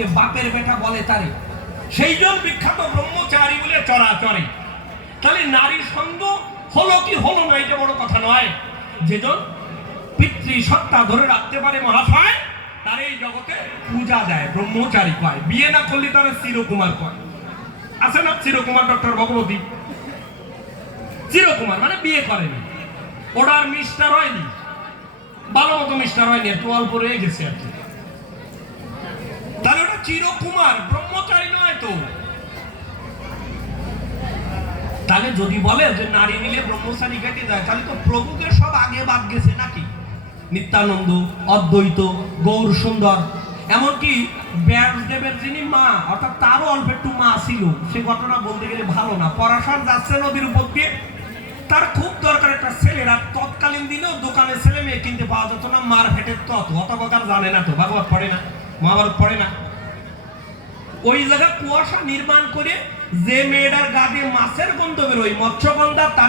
জগতে বাপের বেটা বলে তারে, সেই জন বিখ্যাত ব্রহ্মচারী বলে চরাচরে। তাহলে নারীর সঙ্গ হলো কি হলো না এটা বড় কথা নয়, যেজন পিতৃ সত্তা ধরে রাখতে পারে মহাশয় তার এই জগতে পূজা দেয়, ব্রহ্মচারী কয়। বিয়ে না করলে তারা চিরকুমার কয়। আছে না চিরকুমার? ডক্টর ভগবতী চিরকুমার মানে বিয়ে করেনি, ওটা আর মিস্টার হয়নি, ভালো মতো মিস্টার হয়নি, একটু অল্প রয়ে গেছে আর কি। তাহলে ওটা চিরকুমার, ব্রহ্মচারী নয় তো। তাহলে যদি বলে যে নারী নিলে ব্রহ্মচারী কেটে যায়, তাহলে তো প্রভুকে সব আগে বাদ গেছে নাকি? নিত্যানন্দ, অদ্বৈত, গৌর সুন্দর, এমনকি ব্যাসদেবের যিনি মা, অর্থাৎ তারও অল্প একটু মা ছিল, সে ঘটনা বলতে গেলে ভালো না। পরাশর যাচ্ছে নদীর উপর দিয়ে, তার খুব দরকার একটা ছেলের, আর তৎকালীন দিনেও দোকানে ছেলে মেয়ে কিনতে পাওয়া যেত না, মার ভেটের তত অত প্রকার জানে না তো, ভাগবত পড়ে না, মহাভারত পড়ে না। ওই জায়গায় কুয়াশা নির্মাণ করে যে মেয়েটার গা দিয়ে মাছের গন্ধ বেরোয়, মৎস্যগন্ধা,